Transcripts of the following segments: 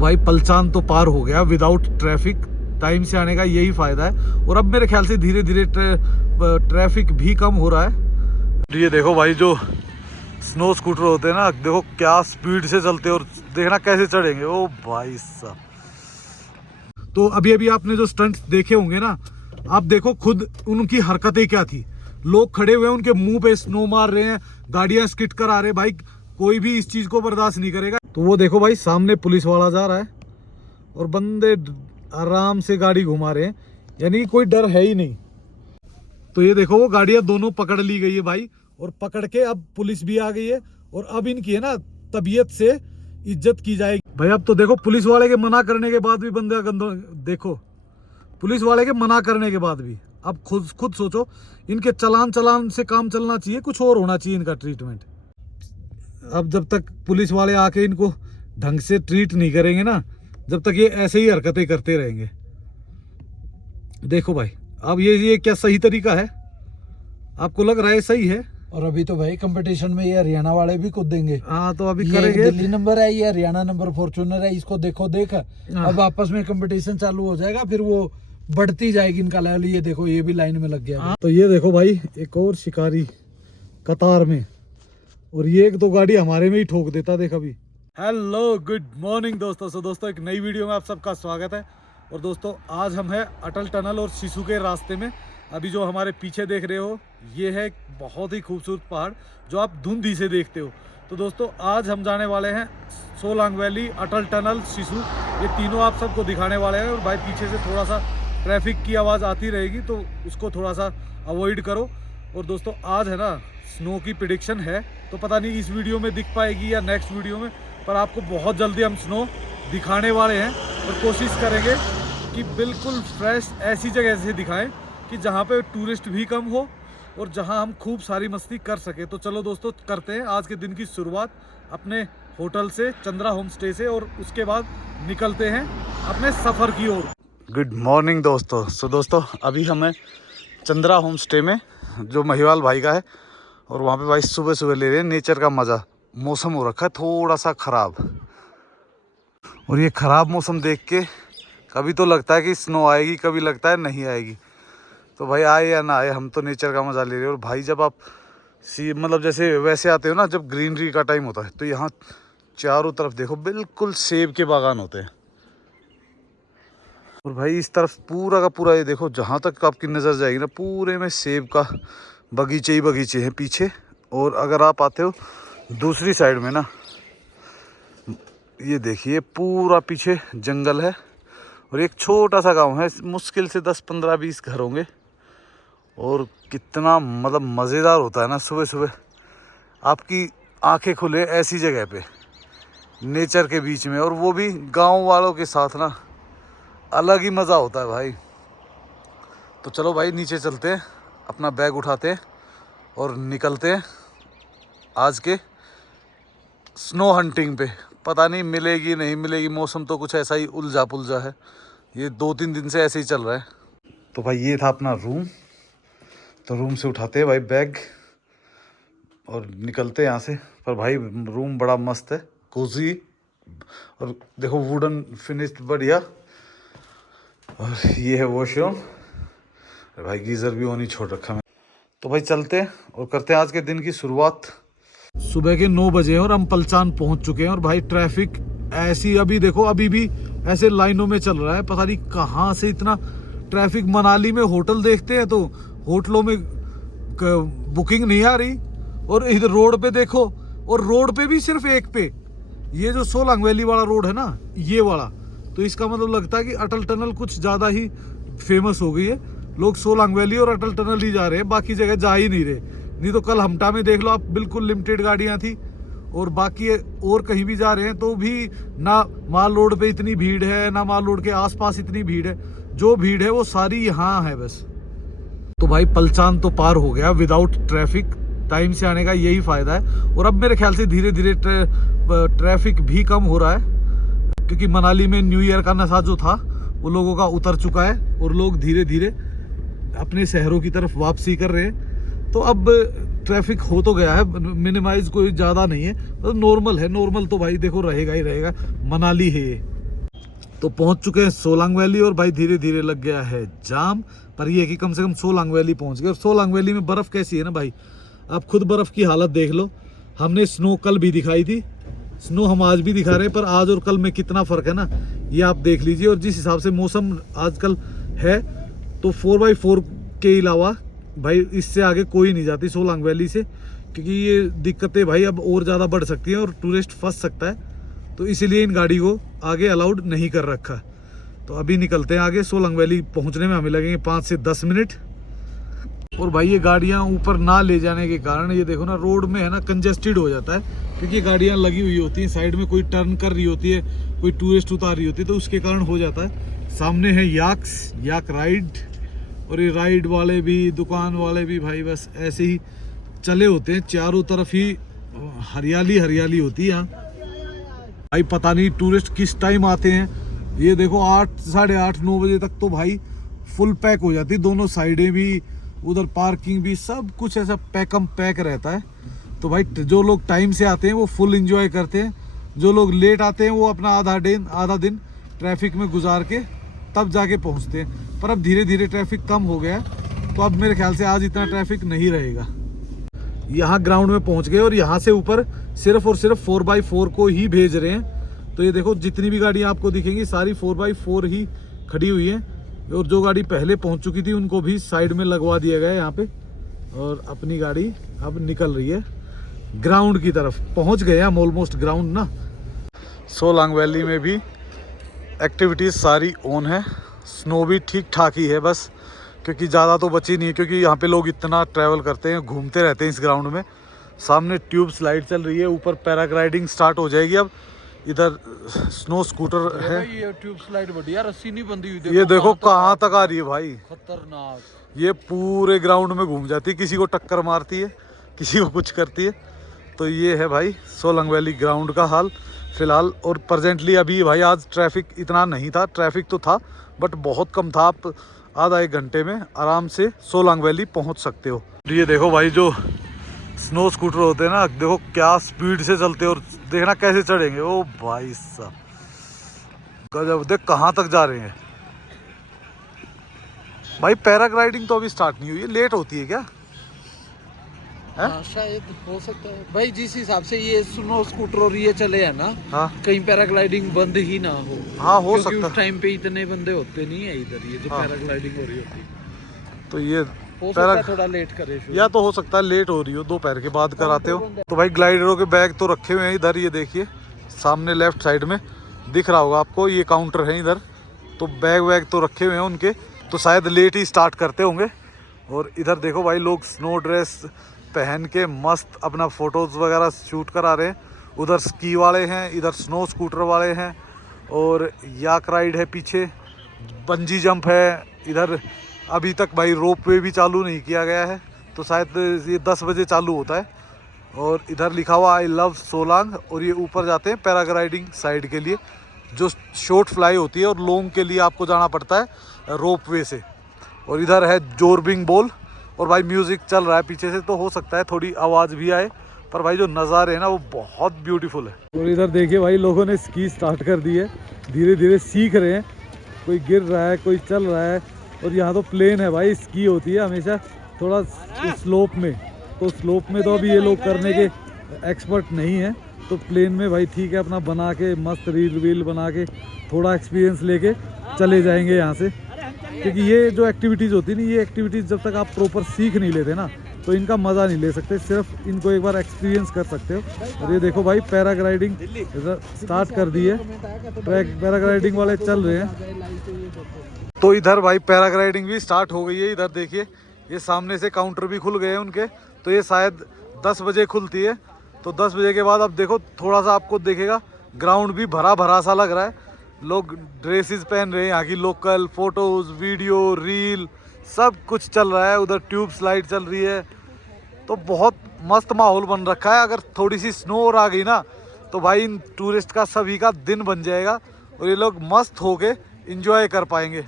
भाई पलचान तो पार हो गया विदाउट ट्रैफिक। टाइम से आने का यही फायदा है। और अब मेरे ख्याल से धीरे धीरे ट्रैफिक भी कम हो रहा है। ये देखो भाई जो स्नो स्कूटर होते हैं ना, देखो क्या स्पीड से चलते हैं और देखना कैसे चढ़ेंगे। ओ भाई साहब, तो अभी अभी आपने जो स्टंट्स देखे होंगे ना, आप देखो खुद उनकी हरकतें क्या थी। लोग खड़े हुए हैं, उनके मुंह पे स्नो मार रहे हैं, गाड़ियां स्किट कर आ रहे हैं। भाई कोई भी इस चीज को बर्दाश्त नहीं करेगा। तो वो देखो भाई सामने पुलिस वाला जा रहा है और बंदे आराम से गाड़ी घुमा रहे हैं, यानी कोई डर है ही नहीं। तो ये देखो वो गाड़ियां दोनों पकड़ ली गई है भाई, और पकड़ के अब पुलिस भी आ गई है। और अब इनकी है ना तबीयत से इज्जत की जाएगी भाई। अब तो देखो पुलिस वाले के मना करने के बाद भी बंदे गंदो, देखो पुलिस वाले के मना करने के बाद भी। अब खुद सोचो, इनके चलान से काम चलना चाहिए, कुछ और होना चाहिए इनका ट्रीटमेंट। अब जब तक पुलिस वाले आके इनको ढंग से ट्रीट नहीं करेंगे ना, जब तक ये ऐसे ही हरकतें करते रहेंगे। देखो भाई अब ये क्या सही तरीका है? आपको लग रहा है सही है? और अभी तो भाई कंपटीशन में ये हरियाणा वाले भी कुछ देंगे। हाँ तो अभी ये करेंगे। दिल्ली नंबर है, ये हरियाणा नंबर फॉर्च्यूनर है, इसको देखो देख। अब आपस में कंपटीशन चालू हो जाएगा, फिर वो बढ़ती जाएगी इनका लेवल। ये देखो ये भी लाइन में लग गया। तो ये देखो भाई एक और शिकारी कतार में, और ये एक दो गाड़ी हमारे में ही ठोक देता देख अभी। हेलो गुड मॉर्निंग दोस्तों एक नई वीडियो में आप सबका स्वागत है। और दोस्तों आज हम हैं अटल टनल और सिसु के रास्ते में। अभी जो हमारे पीछे देख रहे हो ये है एक बहुत ही खूबसूरत पहाड़ जो आप धुंधी से देखते हो। तो दोस्तों आज हम जाने वाले हैं सोलांग वैली, अटल टनल, सिसु, ये तीनों आप सबको दिखाने वाले हैं। और भाई पीछे से थोड़ा सा ट्रैफिक की आवाज़ आती रहेगी तो उसको थोड़ा सा अवॉइड करो। और दोस्तों आज है ना स्नो की प्रेडिक्शन है, तो पता नहीं इस वीडियो में दिख पाएगी या नेक्स्ट वीडियो में, पर आपको बहुत जल्दी हम स्नो दिखाने वाले हैं। और कोशिश करेंगे कि बिल्कुल फ्रेश ऐसी जगह से दिखाएं कि जहाँ पे टूरिस्ट भी कम हो और जहाँ हम खूब सारी मस्ती कर सके। तो चलो दोस्तों करते हैं आज के दिन की शुरुआत अपने होटल से, चंद्रा होम स्टे से, और उसके बाद निकलते हैं अपने सफ़र की ओर। गुड मॉर्निंग दोस्तों अभी हमें चंद्रा होम स्टे में, जो महिवाल भाई का है, और वहाँ पे भाई सुबह सुबह ले रहे हैं नेचर का मज़ा। मौसम हो रखा है थोड़ा सा ख़राब, और ये ख़राब मौसम देख के कभी तो लगता है कि स्नो आएगी, कभी लगता है नहीं आएगी। तो भाई आए या ना आए, हम तो नेचर का मज़ा ले रहे हैं। और भाई जब आप मतलब जैसे वैसे आते हो ना, जब ग्रीनरी का टाइम होता है, तो यहाँ चारों तरफ देखो बिल्कुल सेब के बागान होते हैं। और भाई इस तरफ पूरा का पूरा ये देखो, जहाँ तक आपकी नज़र जाएगी ना, पूरे में सेब का बगीचे ही बगीचे हैं पीछे। और अगर आप आते हो दूसरी साइड में ना, ये देखिए पूरा पीछे जंगल है और एक छोटा सा गांव है, मुश्किल से 10-15-20 घर होंगे। और कितना मतलब मज़ेदार होता है ना सुबह सुबह आपकी आंखें खुले ऐसी जगह पे नेचर के बीच में, और वो भी गांव वालों के साथ ना, अलग ही मज़ा होता है भाई। तो चलो भाई नीचे चलते हैं, अपना बैग उठाते हैं और निकलते हैं आज के स्नो हंटिंग पे। पता नहीं मिलेगी नहीं मिलेगी, मौसम तो कुछ ऐसा ही उलझा पुलझा है, ये 2-3 दिन से ऐसे ही चल रहा है। तो भाई ये था अपना रूम, तो रूम से उठाते हैं भाई बैग और निकलते हैं यहाँ से। पर भाई रूम बड़ा मस्त है, कोजी, और देखो वुडन फिनिश्ड बढ़िया। और ये है वॉशरूम, भाई गीज़र भी ऑन ही छोड़ रखा है। तो भाई चलते हैं और करते हैं आज के दिन की शुरुआत। सुबह के 9 बजे और हम पलचान पहुंच चुके हैं। और भाई ट्रैफिक ऐसी अभी देखो, अभी भी ऐसे लाइनों में चल रहा है, पता नहीं कहाँ से इतना ट्रैफिक। मनाली में होटल देखते हैं तो होटलों में बुकिंग नहीं आ रही, और इधर रोड पे देखो, और रोड पे भी सिर्फ एक पे, ये जो सोलांग वैली वाला रोड है ना, ये वाला, तो इसका मतलब लगता है कि अटल टनल कुछ ज़्यादा ही फेमस हो गई है। लोग सोलांग वैली और अटल टनल ही जा रहे हैं, बाकी जगह जा ही नहीं रहे। नहीं तो कल हमटा में देख लो आप, बिल्कुल लिमिटेड गाड़ियां थी, और बाकी और कहीं भी जा रहे हैं तो भी ना माल रोड पे इतनी भीड़ है, ना माल रोड के आसपास इतनी भीड़ है। जो भीड़ है वो सारी यहाँ है बस। तो भाई पलचान तो पार हो गया विदाउट ट्रैफिक। टाइम से आने का यही फायदा है। और अब मेरे ख्याल से धीरे धीरे ट्रैफिक भी कम हो रहा है, क्योंकि मनाली में न्यू ईयर का नशा जो था वो लोगों का उतर चुका है, और लोग धीरे धीरे अपने शहरों की तरफ वापसी कर रहे हैं। तो अब ट्रैफिक हो तो गया है, मिनिमाइज कोई ज़्यादा नहीं है, तो नॉर्मल है। नॉर्मल तो भाई देखो रहेगा ही रहेगा, मनाली है ये। तो पहुंच चुके हैं सोलांग वैली और भाई धीरे धीरे लग गया है जाम। पर ये है कि कम से कम सोलांग वैली पहुंच गए। और सोलांग वैली में बर्फ कैसी है ना भाई, आप खुद बर्फ की हालत देख लो। हमने स्नो कल भी दिखाई थी, स्नो हम आज भी दिखा रहे हैं, पर आज और कल में कितना फर्क है ना, ये आप देख लीजिए। और जिस हिसाब से मौसम आजकल है तो 4x4 के अलावा भाई इससे आगे कोई नहीं जाती सोलांग वैली से, क्योंकि ये दिक्कतें भाई अब और ज़्यादा बढ़ सकती हैं और टूरिस्ट फंस सकता है। तो इसीलिए इन गाड़ी को आगे अलाउड नहीं कर रखा। तो अभी निकलते हैं आगे। सोलांग वैली पहुंचने में हमें लगेंगे 5 से 10 मिनट। और भाई ये गाड़ियां ऊपर ना ले जाने के कारण ये देखो ना, रोड में है ना कंजेस्टेड हो जाता है, क्योंकि गाड़ियां लगी हुई होती हैं साइड में, कोई टर्न कर रही होती है, कोई टूरिस्ट उतार रही होती है, तो उसके कारण हो जाता है। सामने है याक राइड, और ये राइड वाले भी दुकान वाले भी भाई बस ऐसे ही चले होते हैं। चारों तरफ ही हरियाली हरियाली होती है यहाँ भाई। पता नहीं टूरिस्ट किस टाइम आते हैं। ये देखो 8, साढ़े 8, 9 बजे तक तो भाई फुल पैक हो जाती है, दोनों साइडें भी, उधर पार्किंग भी, सब कुछ ऐसा पैक रहता है। तो भाई जो लोग टाइम से आते हैं वो फुल एंजॉय करते हैं, जो लोग लेट आते हैं वो अपना आधा दिन ट्रैफिक में गुजार के तब जाके पहुंचते हैं। पर अब धीरे धीरे ट्रैफिक कम हो गया है, तो अब मेरे ख्याल से आज इतना ट्रैफिक नहीं रहेगा। यहाँ ग्राउंड में पहुंच गए और यहाँ से ऊपर सिर्फ और सिर्फ 4x4 को ही भेज रहे हैं। तो ये देखो जितनी भी गाड़ियाँ आपको दिखेंगी सारी 4x4 ही खड़ी हुई हैं, और जो गाड़ी पहले पहुंच चुकी थी उनको भी साइड में लगवा दिया गया है यहाँ पे। और अपनी गाड़ी अब निकल रही है ग्राउंड की तरफ। पहुंच गए हम ऑलमोस्ट ग्राउंड ना। सोलांग वैली में भी एक्टिविटीज़ सारी ऑन है, स्नो भी ठीक ठाक ही है बस, क्योंकि ज़्यादा तो बची नहीं है, क्योंकि यहाँ पे लोग इतना ट्रैवल करते हैं, घूमते रहते हैं इस ग्राउंड में। सामने ट्यूब स्लाइड चल रही है, ऊपर पैराग्लाइडिंग स्टार्ट हो जाएगी अब। इधर स्नो स्कूटर है। ये ट्यूब स्लाइड बढ़िया, रस्सी नहीं बंधी हुई। ये देखो कहाँ तक आ रही है भाई, खतरनाक। ये पूरे ग्राउंड में घूम जाती है, किसी को टक्कर मारती है, किसी को कुछ करती है। तो ये है भाई सोलांग वैली ग्राउंड का हाल फिलहाल। और प्रेजेंटली अभी भाई आज ट्रैफिक इतना नहीं था, ट्रैफिक तो था बट बहुत कम था। आप आधा 1 घंटे में आराम से सोलांग वैली पहुंच सकते हो। ये देखो भाई जो स्नो स्कूटर होते हैं ना, देखो क्या स्पीड से चलते हैं, और देखना कैसे चढ़ेंगे। ओ भाई साहब गजब, देख कहाँ तक जा रहे हैं भाई। पैराग्लाइडिंग तो अभी स्टार्ट नहीं हुई है, लेट होती है क्या? हाँ, शायद हो सकता है भाई, जिस हिसाब से ये स्नो स्कूटर और ये चले हैं ना, हाँ कहीं पैराग्लाइडिंग बंद ही ना हो। हाँ हो क्योंकि सकता उस टाइम पे इतने बंदे होते नहीं है इधर, ये जो हाँ। पैराग्लाइडिंग हो रही होती है। तो ये हो सकता है थोड़ा लेट करे शुरू। या तो हो सकता है लेट हो रही हो, दोपहर के बाद कराते हो। तो भाई ग्लाइडरों के बैग तो रखे हुए हैं इधर, ये देखिए सामने लेफ्ट साइड में दिख रहा होगा आपको, ये काउंटर है इधर। तो बैग तो रखे हुए हैं उनके, तो शायद लेट ही स्टार्ट करते होंगे। और इधर देखो भाई लोग स्नो ड्रेस पहन के मस्त अपना फोटोज़ वगैरह शूट करा रहे हैं। उधर स्की वाले हैं, इधर स्नो स्कूटर वाले हैं, और याक राइड है पीछे, बंजी जंप है इधर। अभी तक भाई रोप वे भी चालू नहीं किया गया है, तो शायद ये 10 बजे चालू होता है। और इधर लिखा हुआ आई लव सोलांग। और ये ऊपर जाते हैं पैराग्लाइडिंग साइड के लिए, जो शॉर्ट फ्लाई होती है, और लॉन्ग के लिए आपको जाना पड़ता है रोप वे से। और इधर है जोरबिंग बॉल, और भाई म्यूज़िक चल रहा है पीछे से, तो हो सकता है थोड़ी आवाज़ भी आए, पर भाई जो नज़ारे हैं ना वो बहुत ब्यूटीफुल है। और इधर देखिए भाई लोगों ने स्की स्टार्ट कर दी है, धीरे धीरे सीख रहे हैं, कोई गिर रहा है, कोई चल रहा है। और यहाँ तो प्लेन है भाई, स्की होती है हमेशा थोड़ा स्लोप में, तो स्लोप में तो अभी ये लोग करने के एक्सपर्ट नहीं है। तो प्लेन में भाई ठीक है, अपना बना के मस्त रील वील बना के थोड़ा एक्सपीरियंस लेके चले जाएंगे यहाँ से। क्योंकि ये जो एक्टिविटीज़ होती है ना, ये एक्टिविटीज़ जब तक आप प्रॉपर सीख नहीं लेते ना, तो इनका मज़ा नहीं ले सकते, सिर्फ इनको एक बार एक्सपीरियंस कर सकते हो। और ये देखो भाई पैराग्लाइडिंग स्टार्ट कर दी है, पैराग्लाइडिंग वाले चल रहे हैं। तो इधर भाई पैराग्लाइडिंग भी स्टार्ट हो गई है। इधर देखिए ये सामने से काउंटर भी खुल गए हैं उनके, तो ये शायद 10 बजे खुलती है। तो 10 बजे के बाद अब देखो थोड़ा सा आपको देखेगा ग्राउंड भी भरा भरा सा लग रहा है, लोग ड्रेसेस पहन रहे हैं, यहाँ की लोकल फोटोज़ वीडियो रील सब कुछ चल रहा है। उधर ट्यूब स्लाइड चल रही है, तो बहुत मस्त माहौल बन रखा है। अगर थोड़ी सी स्नो और आ गई ना, तो भाई इन टूरिस्ट का सभी का दिन बन जाएगा, और ये लोग मस्त होके एंजॉय कर पाएंगे।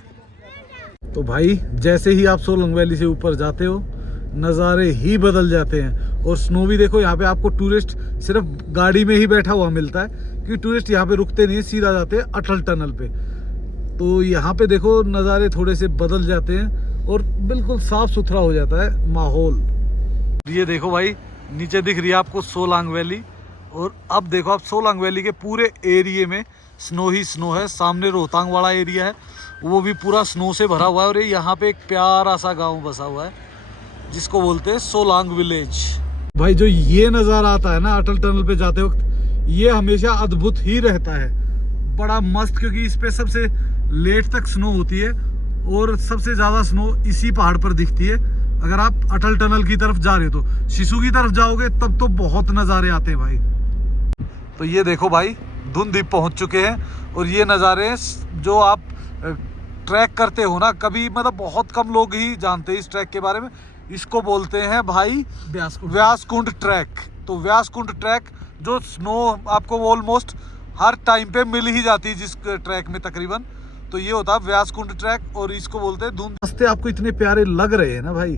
तो भाई जैसे ही आप सोलंग वैली से ऊपर जाते हो, नज़ारे ही बदल जाते हैं। और स्नो भी देखो, यहाँ पे आपको टूरिस्ट सिर्फ गाड़ी में ही बैठा हुआ मिलता है, क्योंकि टूरिस्ट यहाँ पे रुकते नहीं, सीधा जाते हैं अटल टनल पे। तो यहाँ पे देखो नज़ारे थोड़े से बदल जाते हैं और बिल्कुल साफ सुथरा हो जाता है माहौल। ये देखो भाई, नीचे दिख रही है आपको सोलांग वैली, और अब देखो आप सोलांग वैली के पूरे एरिया में स्नो ही स्नो है। सामने रोहतांग वाला एरिया है, वो भी पूरा स्नो से भरा हुआ है। और ये यहाँ पे एक प्यारा सा गांव बसा हुआ है जिसको बोलते हैं सोलांग विलेज। भाई जो ये नज़ारा आता है ना अटल टनल पे जाते वक्त, ये हमेशा अद्भुत ही रहता है, बड़ा मस्त, क्योंकि इस पे सबसे लेट तक स्नो होती है और सबसे ज़्यादा स्नो इसी पहाड़ पर दिखती है। अगर आप अटल टनल की तरफ जा रहे हो तो सिसु की तरफ जाओगे तब तो बहुत नज़ारे आते हैं भाई। तो ये देखो भाई, धुंधीप पहुंच चुके हैं, और ये नज़ारे जो आप ट्रैक करते हो ना, कभी मतलब बहुत कम लोग ही जानते हैं इस ट्रैक के बारे में। इसको बोलते हैं भाई व्यासकुंड ट्रैक। तो व्यासकुंड ट्रैक जो स्नो आपको ऑलमोस्ट हर टाइम पे मिल ही जाती है जिस ट्रैक में तकरीबन, तो ये होता है व्यासकुंड ट्रैक, और इसको बोलते हैं धुंध। रास्ते आपको इतने प्यारे लग रहे हैं ना भाई,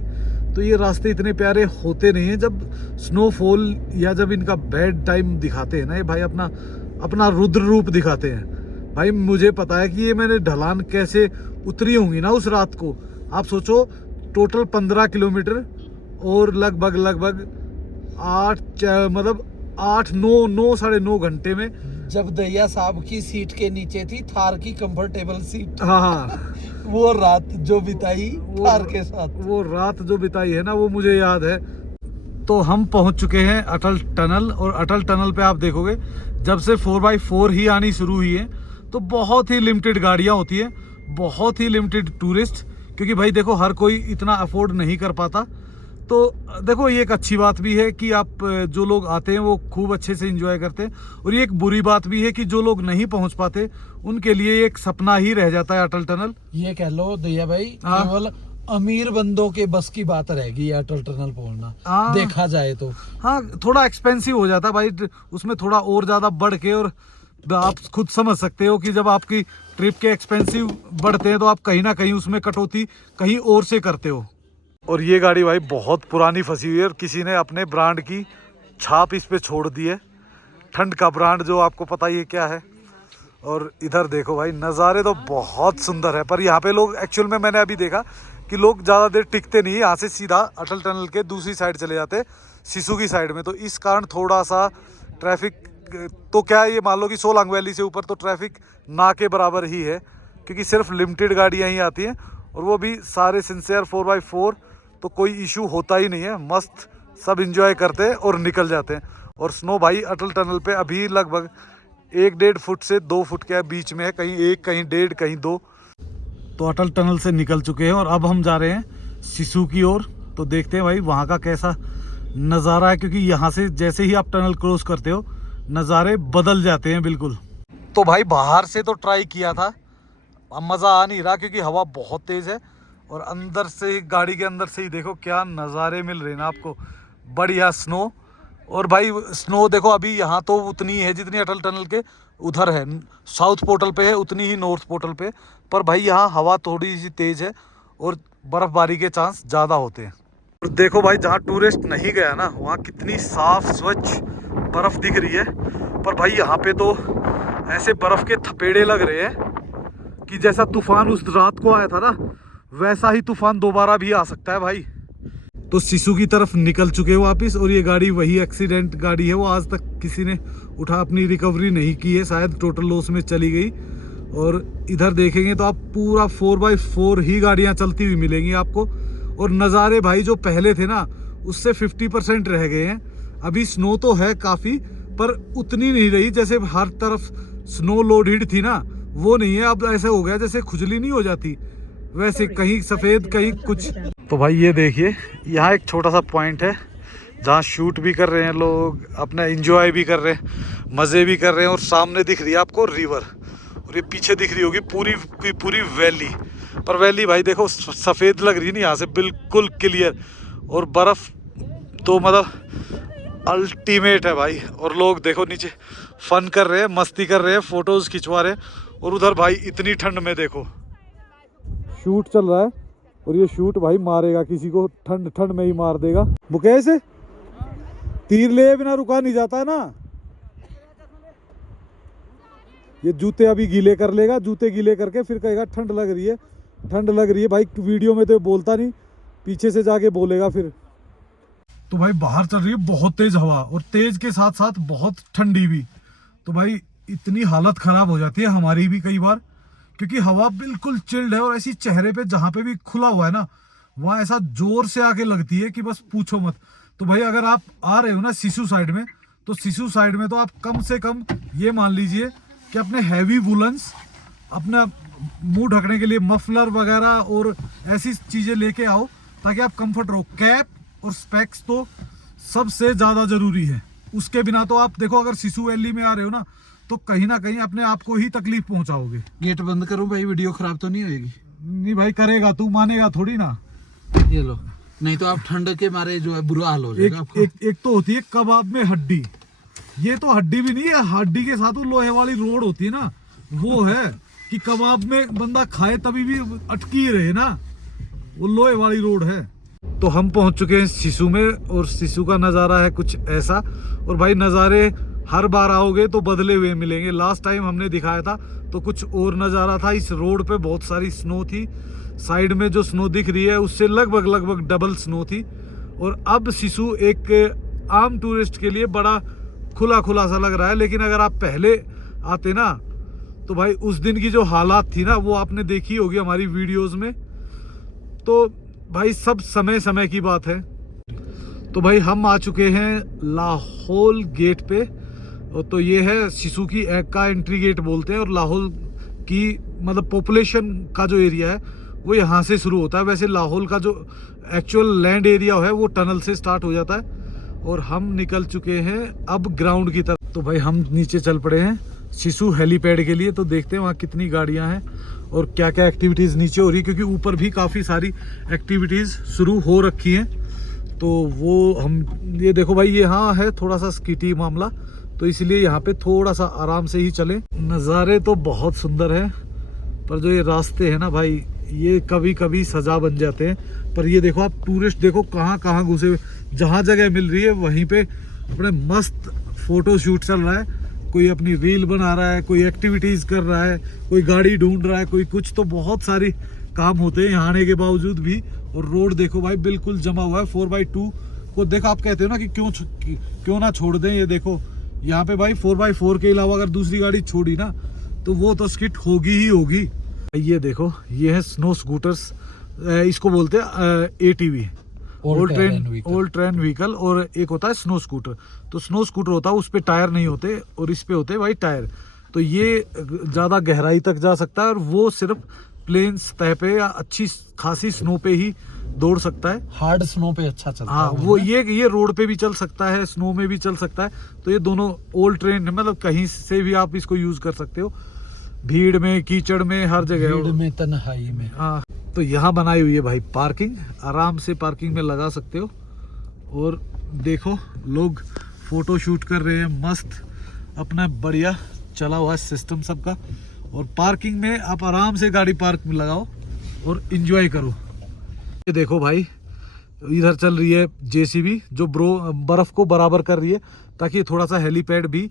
तो ये रास्ते इतने प्यारे होते नहीं हैं जब स्नोफॉल या जब इनका बैड टाइम दिखाते हैं ना, ये भाई अपना रुद्र रूप दिखाते हैं। भाई मुझे पता है कि ये मैंने ढलान कैसे उतरी होंगी ना उस रात को। आप सोचो, टोटल 15 किलोमीटर और लगभग 8 साढ़े 9 घंटे में, जब दैया साहब की सीट के नीचे थी थार की कंफर्टेबल सीट। हाँ वो रात जो बिताई थार के साथ, वो रात जो बिताई है ना, वो मुझे याद है। तो हम पहुंच चुके हैं अटल टनल, और अटल टनल पे आप देखोगे जब से 4x4 ही आनी शुरू हुई है तो बहुत ही लिमिटेड गाड़ियां होती है, बहुत ही लिमिटेड टूरिस्ट, क्योंकि भाई देखो हर कोई इतना अफोर्ड नहीं कर पाता। तो देखो ये एक अच्छी बात भी है कि आप जो लोग आते हैं वो खूब अच्छे से एंजॉय करते हैं, और ये एक बुरी बात भी है कि जो लोग नहीं पहुंच पाते उनके लिए एक सपना ही रह जाता है अटल टनल। ये कह लो दैया भाई, हाँ। केवल अमीर बंदों के बस की बात रहेगी अटल टनल पहुंचना, हाँ। देखा जाए तो। हाँ, थोड़ा एक्सपेंसिव हो जाता है भाई, उसमें थोड़ा और ज़्यादा बढ़ के, और आप खुद समझ सकते हो कि जब आपकी ट्रिप के एक्सपेंसिव बढ़ते हैं तो आप कहीं ना कहीं उसमें कटौती कहीं और से करते हो। और ये गाड़ी भाई बहुत पुरानी फंसी हुई है, और किसी ने अपने ब्रांड की छाप इस पे छोड़ दी है, ठंड का ब्रांड जो आपको पता ही है क्या है। और इधर देखो भाई, नज़ारे तो बहुत सुंदर है, पर यहाँ पे लोग एक्चुअल में मैंने अभी देखा कि लोग ज़्यादा देर टिकते नहीं, यहाँ से सीधा अटल टनल के दूसरी साइड चले जाते सिसु की साइड में। तो इस कारण थोड़ा सा ट्रैफिक, तो क्या है, ये मान लो कि सोलांग वैली से ऊपर तो ट्रैफिक ना के बराबर ही है, क्योंकि सिर्फ लिमिटेड गाड़ियाँ ही आती हैं, और वो भी सारे सिंसियर 4x4, तो कोई इशू होता ही नहीं है। मस्त सब इंजॉय करते हैं और निकल जाते हैं। और स्नो भाई अटल टनल पे अभी लगभग 1-1.5 फुट से 2 फुट के बीच में है, कहीं 1, कहीं 1.5, कहीं 2। तो अटल टनल से निकल चुके हैं और अब हम जा रहे हैं सिसु की ओर। तो देखते हैं भाई वहाँ का कैसा नज़ारा है, क्योंकि यहाँ से जैसे ही आप टनल क्रॉस करते हो नज़ारे बदल जाते हैं बिल्कुल। तो भाई बाहर से तो ट्राई किया था, अब मज़ा आ नहीं रहा क्योंकि हवा बहुत तेज़ है, और अंदर से ही, गाड़ी के अंदर से ही देखो क्या नज़ारे मिल रहे हैं ना आपको, बढ़िया स्नो। और भाई स्नो देखो अभी यहाँ तो उतनी है जितनी अटल टनल के उधर है, साउथ पोर्टल पे है, उतनी ही नॉर्थ पोर्टल पे, पर भाई यहाँ हवा थोड़ी सी तेज़ है और बर्फ़बारी के चांस ज़्यादा होते हैं। और देखो भाई जहाँ टूरिस्ट नहीं गया ना, वहाँ कितनी साफ़ स्वच्छ बर्फ़ दिख रही है, पर भाई यहाँ पे तो ऐसे बर्फ़ के थपेड़े लग रहे हैं कि जैसा तूफान उस रात को आया था ना, वैसा ही तूफान दोबारा भी आ सकता है भाई। तो सिसु की तरफ निकल चुके हैं वापस, और ये गाड़ी वही एक्सीडेंट गाड़ी है, वो आज तक किसी ने उठा अपनी रिकवरी नहीं की है, शायद टोटल लॉस में चली गई। और इधर देखेंगे तो आप पूरा 4x4 ही गाड़ियां चलती हुई मिलेंगी आपको, और नज़ारे भाई जो पहले थे ना उससे 50% रह गए हैं। अभी स्नो तो है काफ़ी, पर उतनी नहीं रही, जैसे हर तरफ स्नो लोडेड थी ना वो नहीं है। अब ऐसा हो गया जैसे खुजली नहीं हो जाती वैसे, कहीं सफ़ेद कहीं कुछ। तो भाई ये देखिए यहाँ एक छोटा सा पॉइंट है जहाँ शूट भी कर रहे हैं लोग, अपना एंजॉय भी कर रहे हैं, मज़े भी कर रहे हैं। और सामने दिख रही है आपको रिवर, और ये पीछे दिख रही होगी पूरी की पूरी वैली। पर वैली भाई देखो सफ़ेद लग रही है नहीं यहाँ से, बिल्कुल क्लियर, और बर्फ़ तो मतलब अल्टीमेट है भाई। और लोग देखो नीचे फन कर रहे हैं, मस्ती कर रहे हैं, फ़ोटोज़ खिंचवा रहे हैं। और उधर भाई इतनी ठंड में देखो शूट चल रहा है, और ये शूट भाई मारेगा किसी को, ठंड में ही मार देगा। मुकेश तीर ले बिना रुका नहीं जाता है ना, ये जूते अभी गीले कर लेगा, जूते गीले करके फिर कहेगा ठंड लग रही है, ठंड लग रही है। भाई वीडियो में तो बोलता नहीं, पीछे से जाके बोलेगा फिर। तो भाई बाहर चल रही है बहुत तेज हवा, और तेज के साथ साथ बहुत ठंडी भी। तो भाई इतनी हालत खराब हो जाती है हमारी भी कई बार, क्योंकि हवा बिल्कुल चिल्ड है, और ऐसी चेहरे पे जहाँ पे भी खुला हुआ है ना, वहाँ ऐसा जोर से आके लगती है कि बस पूछो मत। तो भाई अगर आप आ रहे हो ना सिसु साइड में, तो सिसु साइड में तो आप कम से कम ये मान लीजिए कि अपने हैवी वुलन्स, अपना मुंह ढकने के लिए मफलर वगैरह और ऐसी चीजें लेके आओ, ताकि आप कंफर्ट रहो। कैप और स्पेक्स तो सबसे ज्यादा जरूरी है, उसके बिना तो आप देखो, अगर सिसु वैली में आ रहे हो ना, तो कहीं ना कहीं अपने आप को ही तकलीफ पहुंचाओगे। गेट बंद करूं भाई, वीडियो खराब तो नहीं होगी? नहीं भाई करेगा, तू मानेगा थोड़ी ना। ये लो, नहीं तो आप ठंड के मारे जो है बुरा हाल हो जाएगा आपका। एक तो होती है कबाब में हड्डी, ये तो हड्डी भी नहीं है, हड्डी के साथ वो लोहे वाली रोड होती है ना, वो है कि कबाब में बंदा खाए तभी भी अटकी रहे ना, वो लोहे वाली रोड है। तो हम पहुंच चुके हैं सिसु में, और सिसु का नज़ारा है कुछ ऐसा। और भाई नज़ारे हर बार आओगे तो बदले हुए मिलेंगे। लास्ट टाइम हमने दिखाया था तो कुछ और नज़ारा था, इस रोड पे बहुत सारी स्नो थी, साइड में जो स्नो दिख रही है उससे लगभग डबल स्नो थी। और अब सिसु एक आम टूरिस्ट के लिए बड़ा खुला सा लग रहा है। लेकिन अगर आप पहले आते ना, तो भाई उस दिन की जो हालात थी ना, वो आपने देखी होगी हमारी वीडियोस में। तो भाई सब समय की बात है। तो भाई हम आ चुके हैं लाहौल गेट पे, तो ये है सिसु की का एंट्री गेट बोलते हैं, और लाहौल की मतलब पॉपुलेशन का जो एरिया है वो यहाँ से शुरू होता है। वैसे लाहौल का जो एक्चुअल लैंड एरिया है वो टनल से स्टार्ट हो जाता है। और हम निकल चुके हैं अब ग्राउंड की तरफ। तो भाई हम नीचे चल पड़े हैं सिसु हेलीपैड के लिए, तो देखते हैं वहाँ कितनी गाड़ियाँ हैं और क्या क्या एक्टिविटीज़ नीचे हो रही है, क्योंकि ऊपर भी काफ़ी सारी एक्टिविटीज़ शुरू हो रखी हैं। तो वो हम ये देखो भाई, यहाँ है थोड़ा सा स्कीटी मामला, तो इसलिए यहाँ पे थोड़ा सा आराम से ही चलें। नज़ारे तो बहुत सुंदर हैं, पर जो ये रास्ते हैं ना भाई, ये कभी कभी सजा बन जाते हैं। पर ये देखो आप, टूरिस्ट देखो कहाँ घुसे हुए, जहाँ जगह मिल रही है वहीं पे अपने मस्त फोटो शूट चल रहा है। कोई अपनी रील बना रहा है, कोई एक्टिविटीज़ कर रहा है, कोई गाड़ी ढूंढ रहा है, कोई कुछ। तो बहुत सारी काम होते हैं यहाँ आने के बावजूद भी। और रोड देखो भाई बिल्कुल जमा हुआ है। 4x2 को देखो, आप कहते हो ना कि क्यों ना छोड़ दें, ये देखो यहाँ पे भाई 4x4 के अलावा अगर दूसरी गाड़ी छोड़ी ना, तो वो तो स्किट होगी ही होगी। ये देखो, ये है स्नो स्कूटर्स, इसको बोलते हैं ATV, ओल्ड ट्रेन व्हीकल। और एक होता है स्नो स्कूटर। तो स्नो स्कूटर होता है, उस पे टायर नहीं होते, और इस पे होते हैं भाई टायर। तो ये ज़्यादा गहराई तक जा सकता है, और वो सिर्फ प्लेन सतह पे या अच्छी खासी स्नो पे ही दौड़ सकता है। हार्ड स्नो पे अच्छा चलता है। हाँ, वो ये रोड पे भी चल सकता है, स्नो में भी चल सकता है। तो ये दोनों ओल्ड ट्रेन है, मतलब कहीं से भी आप इसको यूज कर सकते हो, भीड़ में, कीचड़ में, हर जगह, भीड़ में, तन्हाई में। हाँ, तो यहाँ बनाई हुई है भाई पार्किंग, आराम से पार्किंग में लगा सकते हो। और देखो लोग फोटो शूट कर रहे हैं, मस्त अपना बढ़िया चला हुआ सिस्टम सबका। और पार्किंग में आप आराम से गाड़ी पार्क में लगाओ और इंजॉय करो। ये देखो भाई, इधर चल रही है JCB, जो बर्फ को बराबर कर रही है, ताकि थोड़ा सा हेलीपैड भी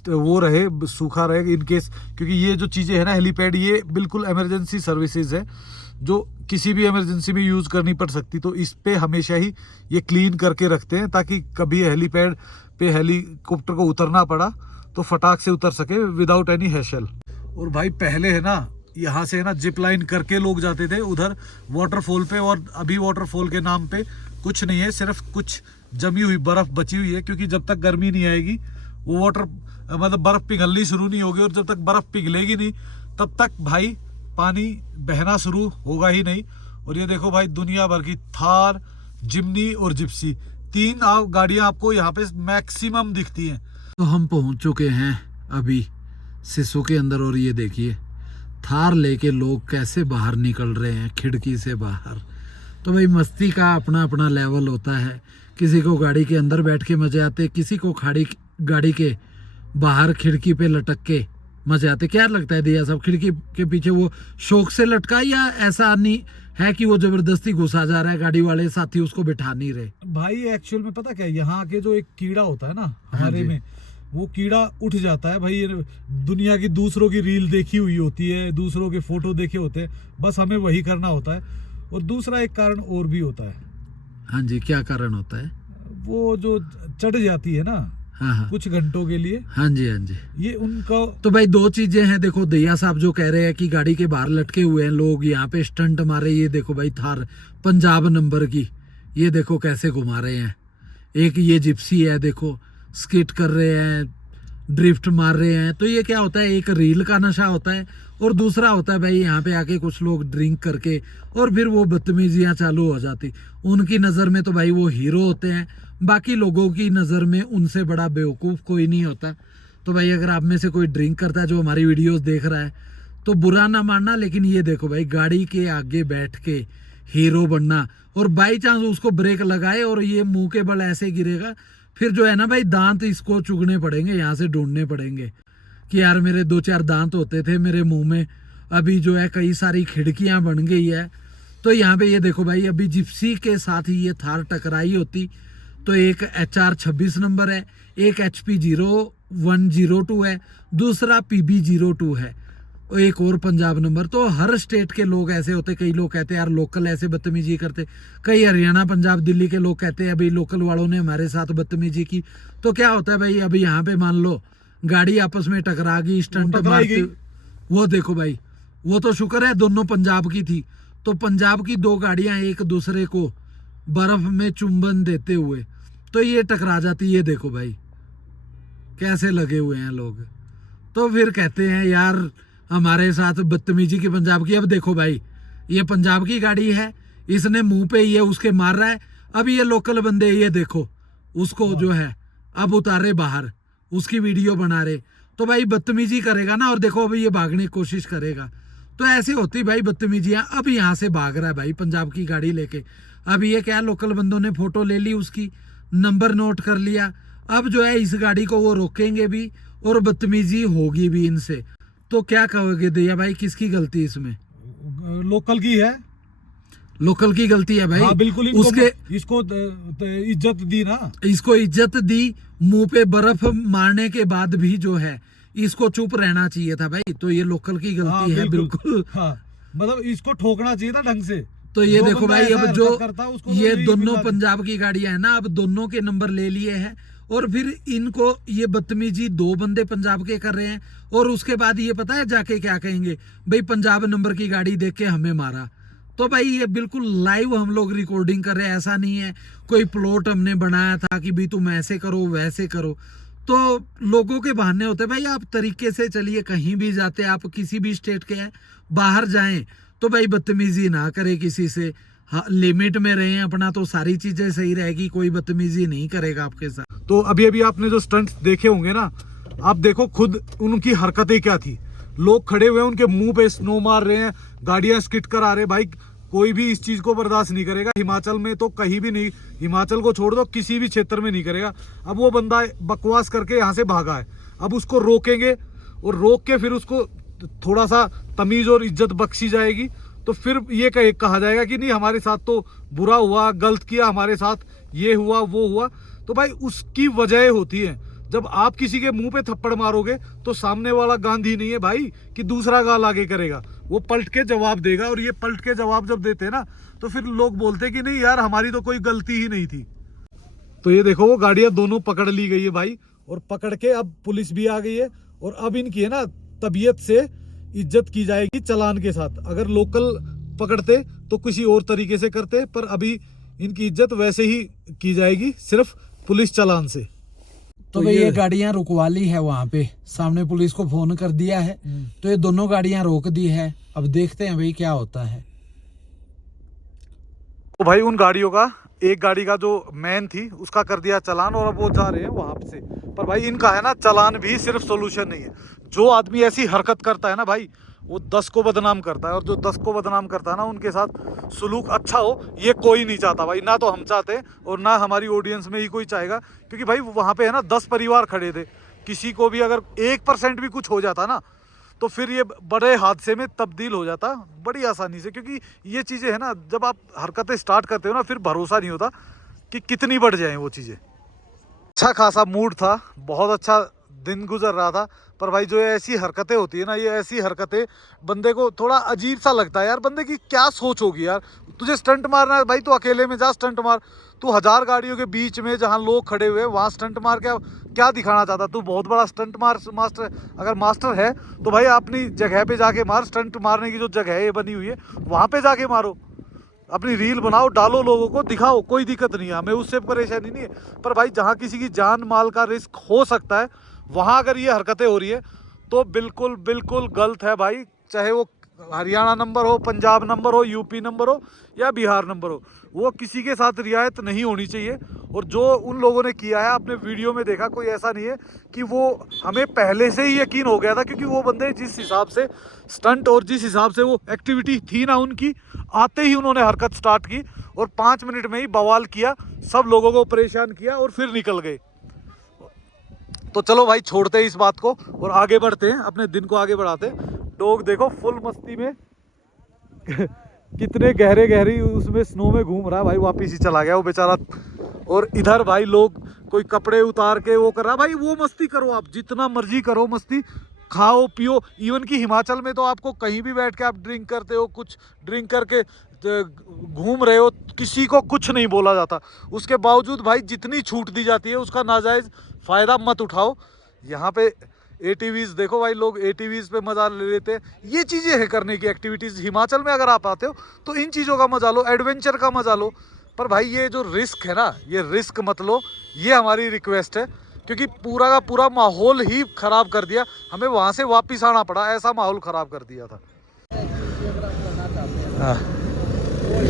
वो रहे, सूखा रहे इन केस। क्योंकि ये जो चीज़ें है ना, हेलीपैड, ये बिल्कुल इमरजेंसी सर्विसेज है, जो किसी भी इमरजेंसी में यूज़ करनी पड़ सकती। तो इस पे हमेशा ही ये क्लीन करके रखते हैं, ताकि कभी हेलीपैड पे हेलीकॉप्टर को उतरना पड़ा तो फटाक से उतर सके विदाउट एनी हैशल। और भाई पहले है ना, यहाँ से है ना जिप लाइन करके लोग जाते थे उधर वाटरफॉल पे, और अभी वाटरफॉल के नाम पे कुछ नहीं है, सिर्फ कुछ जमी हुई बर्फ बची हुई है। क्योंकि जब तक गर्मी नहीं आएगी, वो मतलब बर्फ पिघलनी शुरू नहीं होगी, और जब तक बर्फ पिघलेगी नहीं, तब तक भाई पानी बहना शुरू होगा ही नहीं। और ये देखो भाई, दुनिया भर की थार, जिम्नी और जिप्सी, 3 गाड़ियां आपको यहाँ पे मैक्सिमम दिखती हैं। तो हम पहुंच चुके हैं अभी सिसु के अंदर, और ये देखिए थार लेके लोग कैसे बाहर निकल रहे हैं खिड़की से बाहर। तो भाई मस्ती का अपना अपना लेवल होता है। किसी को गाड़ी के अंदर बैठ के मजे आते, किसी को गाड़ी के बाहर खिड़की पे लटक के मजे आते। क्या लगता है दिया सब, खिड़की के पीछे वो शौक से लटका, या ऐसा नहीं है कि वो जबरदस्ती घुसा जा रहा है, गाड़ी वाले साथी उसको बिठा नहीं रहे? भाई एक्चुअल में पता क्या है, यहाँ के जो एक कीड़ा होता है ना हमारे में, वो कीड़ा उठ जाता है भाई। ये दुनिया की दूसरों की रील देखी हुई होती है, दूसरों के फोटो देखे होते हैं, बस हमें वही करना होता है। और दूसरा एक कारण और भी होता है। हाँ जी, क्या कारण होता है? वो जो चढ़ जाती है ना हाँ हाँ कुछ घंटों के लिए, हाँ जी हाँ जी। ये उनका तो भाई दो चीजें हैं। देखो दैया साहब जो कह रहे हैं कि गाड़ी के बाहर लटके हुए हैं लोग, यहाँ पे स्टंट मारे। ये देखो भाई थार पंजाब नंबर की, ये देखो कैसे घुमा रहे हैं। एक ये जिप्सी है, देखो स्किट कर रहे हैं, ड्रिफ्ट मार रहे हैं। तो ये क्या होता है, एक रील का नशा होता है, और दूसरा होता है भाई यहाँ पे आके कुछ लोग ड्रिंक करके और फिर वो बदतमीजियाँ चालू हो जाती। उनकी नज़र में तो भाई वो हीरो होते हैं, बाकी लोगों की नज़र में उनसे बड़ा बेवकूफ़ कोई नहीं होता। तो भाई अगर आप में से कोई ड्रिंक करता है जो हमारी वीडियोस देख रहा है तो बुरा ना मानना, लेकिन ये देखो भाई गाड़ी के आगे बैठ के हीरो बनना, और बाई चांस उसको ब्रेक लगाए और ये मुंह के बल ऐसे गिरेगा, फिर जो है ना भाई दांत इसको चुगने पड़ेंगे, यहाँ से ढूंढने पड़ेंगे कि यार मेरे 2-4 दांत होते थे मेरे मुंह में, अभी जो है कई सारी खिड़कियां बन गई है। तो यहाँ पे ये देखो भाई अभी जिप्सी के साथ ही ये थार टकराई होती तो एक HR 26 नंबर है, एक HP 0102 है, दूसरा PB 02 है, और एक और पंजाब नंबर। तो हर स्टेट के लोग ऐसे होते, कई लोग कहते हैं यार लोकल ऐसे बदतमीजी करते, कई हरियाणा पंजाब दिल्ली के लोग कहते हैं अभी लोकल वालों ने हमारे साथ बदतमीजी की। तो क्या होता है भाई, अभी यहाँ पे मान लो गाड़ी आपस में टकरा गई, स्टंट मारते, वो देखो भाई, वो तो शुक्र है दोनों पंजाब की थी। तो पंजाब की 2 गाड़ियां एक दूसरे को बर्फ में चुंबन देते हुए तो ये टकरा जाती। ये देखो भाई कैसे लगे हुए हैं लोग। तो फिर कहते हैं यार हमारे साथ बदतमीजी की पंजाब की। अब देखो भाई ये पंजाब की गाड़ी है, इसने मुंह पे ये उसके मार रहा है। अब ये लोकल बंदे ये देखो उसको जो है अब उतारे बाहर, उसकी वीडियो बना रहे। तो भाई बदतमीजी करेगा ना, और देखो अभी ये भागने की कोशिश करेगा। तो ऐसे होती भाई बदतमीजियां। अब यहाँ से भाग रहा है भाई पंजाब की गाड़ी लेके। अब ये क्या, लोकल बंदों ने फोटो ले ली, उसकी नंबर नोट कर लिया। अब जो है इस गाड़ी को वो रोकेंगे भी और बदतमीजी होगी भी इनसे। तो क्या कहोगे दैया भाई, किसकी गलती इसमें? लोकल की है, लोकल की गलती है भाई। हाँ, बिल्कुल। उसके इसको इज्जत दी ना, इसको इज्जत दी, मुंह पे बर्फ मारने के बाद भी जो है इसको चुप रहना चाहिए था भाई। तो ये लोकल की गलती है बिल्कुल। हाँ, मतलब इसको ठोकना चाहिए था ढंग से। तो ये देखो भाई अब जो ये तो दोनों पंजाब की गाड़ियां है ना, अब दोनों के नंबर ले लिए हैं, और फिर इनको ये बदतमीजी 2 बंदे पंजाब के कर रहे हैं। और उसके बाद ये पता है जाके क्या कहेंगे, भाई पंजाब नंबर की गाड़ी देख के हमें मारा। तो भाई ये बिल्कुल लाइव हम लोग रिकॉर्डिंग कर रहे हैं, ऐसा नहीं है कोई प्लॉट हमने बनाया था कि भाई तुम ऐसे करो वैसे करो। तो लोगों के बहाने होते हैं भाई। आप तरीके से चलिए, कहीं भी जाते आप किसी भी स्टेट के हैं, बाहर जाएं तो भाई बदतमीजी ना करे किसी से। हाँ, लिमिट में रहें अपना, तो सारी चीजें सही रहेगी, कोई बदतमीजी नहीं करेगा आपके साथ। तो अभी अभी आपने जो स्टंट्स देखे होंगे ना, आप देखो खुद उनकी हरकतें क्या थी। लोग खड़े हुए हैं, उनके मुंह पे स्नो मार रहे हैं, गाड़ियां स्किट करा रहे हैं। भाई कोई भी इस चीज को बर्दाश्त नहीं करेगा। हिमाचल में तो कहीं भी नहीं, हिमाचल को छोड़ दो किसी भी क्षेत्र में नहीं करेगा। अब वो बंदा बकवास करके यहाँ से भागा है, अब उसको रोकेंगे और रोक के फिर उसको थोड़ा सा तमीज और इज्जत बख्शी जाएगी। तो फिर ये कहा जाएगा कि नहीं हमारे साथ तो बुरा हुआ, गलत किया हमारे साथ, ये हुआ वो हुआ। तो भाई उसकी वजह होती है, जब आप किसी के मुंह पे थप्पड़ मारोगे तो सामने वाला गांधी नहीं है भाई कि दूसरा गाल आगे करेगा, वो पलट के जवाब देगा। और ये पलट के जवाब जब देते हैं ना तो फिर लोग बोलते हैं कि नहीं यार हमारी तो कोई गलती ही नहीं थी। तो ये देखो वो गाड़ियां दोनों पकड़ ली गई है भाई, और पकड़ के अब पुलिस भी आ गई है। और अब इनकी है ना तबीयत से इज्जत की जाएगी चालान के साथ। अगर लोकल पकड़ते तो किसी और तरीके से करते, पर अभी इनकी इज्जत वैसे ही की जाएगी सिर्फ पुलिस चालान से। तो भाई ये गाड़ियां रुकवा ली है वहां पे, सामने पुलिस को फोन कर दिया है, तो ये दोनों गाड़ियां रोक दी है। अब देखते हैं भाई क्या होता है। तो भाई उन गाड़ियों का, एक गाड़ी का जो मैन थी उसका कर दिया चालान, और अब वो जा रहे हैं वहां से। पर भाई इनका है ना चालान भी सिर्फ सोल्यूशन नहीं है। जो आदमी ऐसी हरकत करता है ना भाई, वो 10 को बदनाम करता है, और जो 10 को बदनाम करता है ना उनके साथ सुलूक अच्छा हो ये कोई नहीं चाहता भाई। ना तो हम चाहते हैं और ना हमारी ऑडियंस में ही कोई चाहेगा, क्योंकि भाई वहाँ पे है ना 10 परिवार खड़े थे। किसी को भी अगर 1% भी कुछ हो जाता ना तो फिर ये बड़े हादसे में तब्दील हो जाता बड़ी आसानी से। क्योंकि ये चीज़ें है ना, जब आप हरकतें स्टार्ट करते हो ना फिर भरोसा नहीं होता कि कितनी बढ़ जाए वो चीज़ें। अच्छा खासा मूड था, बहुत अच्छा दिन गुजर रहा था। पर भाई जो ये ऐसी हरकतें होती है ना, ये ऐसी हरकतें बंदे को थोड़ा अजीब सा लगता है यार। बंदे की क्या सोच होगी यार। तुझे स्टंट मारना है भाई, तू अकेले में जा स्टंट मार। तू 1000 गाड़ियों के बीच में जहाँ लोग खड़े हुए वहाँ स्टंट मार के क्या दिखाना चाहता? तू बहुत बड़ा स्टंट मास्टर अगर मास्टर है तो भाई अपनी जगह पे जाके मार। स्टंट मारने की जो जगह है ये बनी हुई है वहाँ पे जाके मारो, अपनी रील बनाओ, डालो, लोगों को दिखाओ, कोई दिक्कत नहीं है, हमें उससे परेशानी नहीं है। पर भाई जहाँ किसी की जान माल का रिस्क हो सकता है वहाँ अगर ये हरकतें हो रही है तो बिल्कुल बिल्कुल गलत है भाई। चाहे वो हरियाणा नंबर हो, पंजाब नंबर हो, यूपी नंबर हो या बिहार नंबर हो, वो किसी के साथ रियायत नहीं होनी चाहिए। और जो उन लोगों ने किया है आपने वीडियो में देखा, कोई ऐसा नहीं है कि वो हमें पहले से ही यकीन हो गया था, क्योंकि वो बंदे जिस हिसाब से स्टंट और जिस हिसाब से वो एक्टिविटी थी ना उनकी, आते ही उन्होंने हरकत स्टार्ट की और 5 मिनट में ही बवाल किया, सब लोगों को परेशान किया और फिर निकल गए। तो चलो भाई छोड़ते हैं इस बात को और आगे बढ़ते हैं, अपने दिन को आगे बढ़ाते हैं। डॉग देखो फुल मस्ती में कितने गहरे गहरी उसमें स्नो में घूम रहा है भाई, वापिस ही चला गया वो बेचारा। और इधर भाई लोग कोई कपड़े उतार के वो कर रहा। भाई वो मस्ती करो, आप जितना मर्जी करो मस्ती, खाओ पियो। इवन कि हिमाचल में तो आपको कहीं भी बैठ के आप ड्रिंक करते हो, कुछ ड्रिंक करके घूम रहे हो, किसी को कुछ नहीं बोला जाता। उसके बावजूद भाई जितनी छूट दी जाती है उसका नाजायज़ फ़ायदा मत उठाओ। यहाँ पे ATVs देखो भाई, लोग ATVs पे मज़ा ले लेते हैं। ये चीज़ें हैं करने की एक्टिविटीज़। हिमाचल में अगर आप आते हो तो इन चीज़ों का मज़ा लो, एडवेंचर का मज़ा लो। पर भाई ये जो रिस्क है ना, ये रिस्क मत लो, ये हमारी रिक्वेस्ट है। क्योंकि पूरा का पूरा माहौल ही ख़राब कर दिया, हमें वहाँ से वापस आना पड़ा, ऐसा माहौल ख़राब कर दिया था।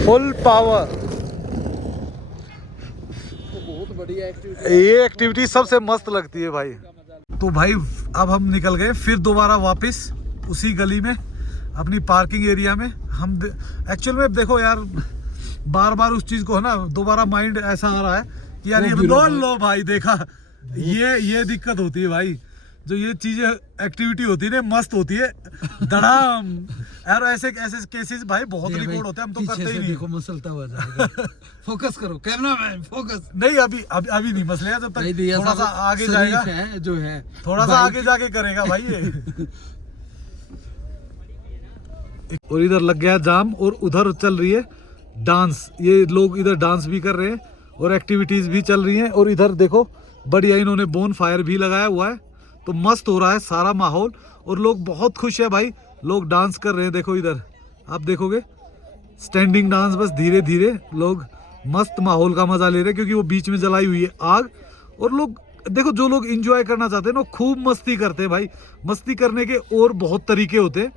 फुल पावर, बहुत बढ़िया एक्टिविटी, ये एक्टिविटी सबसे मस्त लगती है भाई। तो भाई अब हम निकल गए फिर दोबारा वापस उसी गली में, अपनी पार्किंग एरिया में। हम एक्चुअल में देखो यार, बार बार उस चीज़ को है ना, दोबारा माइंड ऐसा आ रहा है कि यार ये लो भाई देखा, ये दिक्कत होती है भाई। जो ये चीज़ें एक्टिविटी होती है ना, मस्त होती है धड़ाम यार। ऐसे केसेस भाई बहुत रिकॉर्ड होते हैं, हम तो करते ही नहीं। देखो मसलता हुआ जाएगा। फोकस करो कैमरा मैन, फोकस। नहीं अभी नहीं मसलेगा, जब तक थोड़ा सा आगे जाएगा है, जो है थोड़ा सा आगे जाके करेगा भाई ये। और इधर लग गया जाम और उधर चल रही है डांस। ये लोग इधर डांस भी कर रहे हैं और एक्टिविटीज भी चल रही हैं। और इधर देखो बढ़िया इन्होंने बोन फायर भी लगाया हुआ है, तो मस्त हो रहा है सारा माहौल और लोग बहुत खुश है भाई। लोग डांस कर रहे हैं, देखो इधर आप देखोगे स्टैंडिंग डांस, बस धीरे धीरे लोग मस्त माहौल का मजा ले रहे हैं, क्योंकि वो बीच में जलाई हुई है आग। और लोग देखो, जो लोग एंजॉय करना चाहते हैं ना, खूब मस्ती करते हैं भाई। मस्ती करने के और बहुत तरीके होते हैं।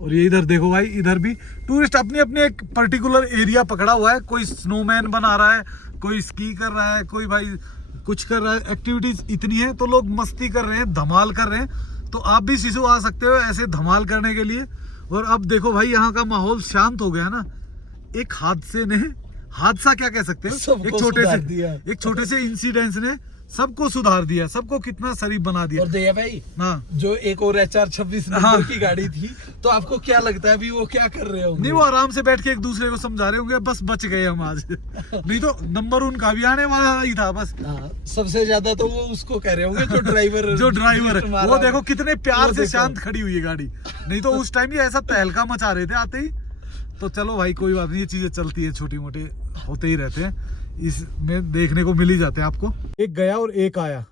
और ये इधर देखो भाई, इधर भी टूरिस्ट अपनी अपने एक पर्टिकुलर एरिया पकड़ा हुआ है। कोई स्नोमैन बना रहा है, कोई स्की कर रहा है, कोई भाई कुछ कर रहा है। एक्टिविटीज इतनी है तो लोग मस्ती कर रहे हैं, धमाल कर रहे हैं। तो आप भी सिसु आ सकते हो ऐसे धमाल करने के लिए। और अब देखो भाई यहाँ का माहौल शांत हो गया ना। एक हादसे ने, हादसा क्या कह सकते हो, एक छोटे से इंसिडेंस ने सबको सुधार दिया, सबको कितना शरीफ बना दिया। और दया भाई, हाँ, जो एक और HR26 नंबर की गाड़ी थी, तो आपको क्या लगता है अभी वो क्या कर रहे होंगे? नहीं, वो आराम से बैठ के एक दूसरे को समझा रहे होंगे, बस बच गए हम आज। नहीं तो नंबर उनका भी आने वाला ही था बस। सबसे ज्यादा तो वो उसको कह रहे होंगे जो ड्राइवर है। वो देखो कितने प्यार से शांत खड़ी हुई है गाड़ी, नहीं तो उस टाइम ये ऐसा तहलका मचा रहे थे आते ही। तो चलो भाई कोई बात नहीं, ये चीजें चलती है, छोटी मोटी होते ही रहते हैं, इसमें देखने को मिल ही जाते हैं आपको। एक गया और एक आया।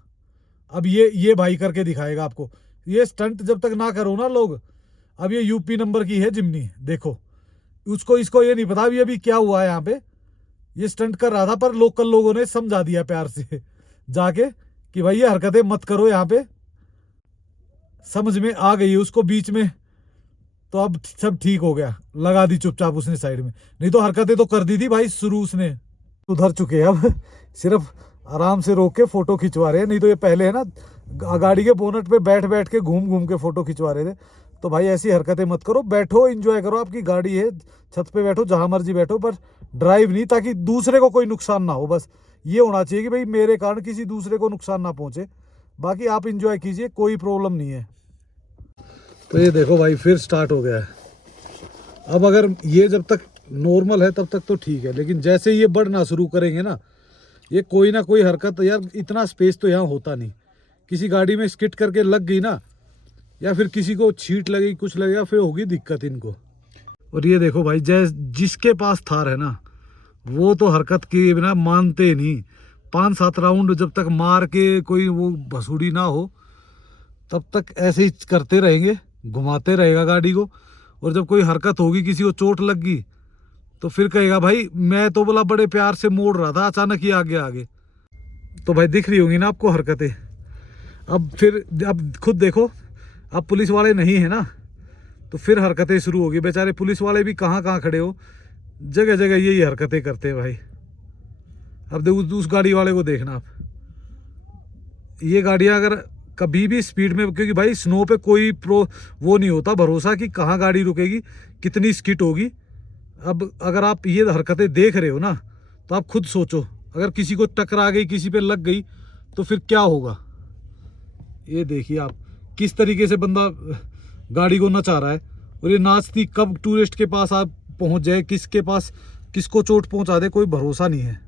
अब ये भाई करके दिखाएगा आपको। ये स्टंट जब तक ना करो ना लोग। अब ये यूपी नंबर की है जिम्नी, देखो इसको ये नहीं पता अभी क्या हुआ है यहाँ पे। ये स्टंट कर रहा था, पर लोकल लोगों ने समझा दिया प्यार से जाके कि भाई ये हरकतें मत करो यहाँ पे। समझ में आ गई उसको बीच में, तो अब सब ठीक हो गया, लगा दी चुपचाप उसने साइड में। नहीं तो हरकतें तो कर दी थी भाई शुरू उसने। उधर चुके हैं, अब सिर्फ आराम से रोक के फोटो खिंचवा रहे हैं। नहीं तो ये पहले है ना गाड़ी के बोनट पे बैठ के घूम के फोटो खिंचवा रहे थे। तो भाई ऐसी हरकतें मत करो, बैठो एंजॉय करो, आपकी गाड़ी है, छत पे बैठो, जहां मर्जी बैठो, पर ड्राइव नहीं, ताकि दूसरे को कोई नुकसान ना हो। बस ये होना चाहिए कि भाई मेरे कारण किसी दूसरे को नुकसान ना पहुंचे। बाकी आप एंजॉय कीजिए, कोई प्रॉब्लम नहीं है। तो ये देखो भाई फिर स्टार्ट हो गया है। अब अगर ये जब तक नॉर्मल है तब तक तो ठीक है, लेकिन जैसे ये बढ़ना शुरू करेंगे ना, ये कोई ना कोई हरकत, यार इतना स्पेस तो यहाँ होता नहीं किसी गाड़ी में स्किट करके लग गई ना, या फिर किसी को छींट लगी, कुछ लगेगा, फिर होगी दिक्कत इनको। और ये देखो भाई, जिसके पास थार है ना, वो तो हरकत किए बिना मानते नहीं। 5-7 राउंड जब तक मार के कोई वो भसूड़ी ना हो, तब तक ऐसे ही करते रहेंगे, घुमाते रहेगा गाड़ी को। और जब कोई हरकत होगी, किसी को चोट लग गई, तो फिर कहेगा भाई मैं तो बोला बड़े प्यार से मोड़ रहा था, अचानक ही आगे। तो भाई दिख रही होंगी ना आपको हरकतें। अब खुद देखो, अब पुलिस वाले नहीं है ना, तो फिर हरकतें शुरू होगी। बेचारे पुलिस वाले भी कहाँ खड़े हो, जगह जगह यही हरकतें करते हैं भाई। अब देखो उस गाड़ी वाले को देखना आप, ये गाड़ियाँ अगर कभी भी स्पीड में, क्योंकि भाई स्नो पे कोई वो नहीं होता भरोसा कि कहाँ गाड़ी रुकेगी, कितनी स्किट होगी। अब अगर आप ये हरकतें देख रहे हो ना, तो आप खुद सोचो, अगर किसी को टकरा गई, किसी पे लग गई, तो फिर क्या होगा। ये देखिए आप किस तरीके से बंदा गाड़ी को नचा रहा है। और ये नाचती कब टूरिस्ट के पास आप पहुंच जाए, किसके पास किसको चोट पहुंचा दे, कोई भरोसा नहीं है।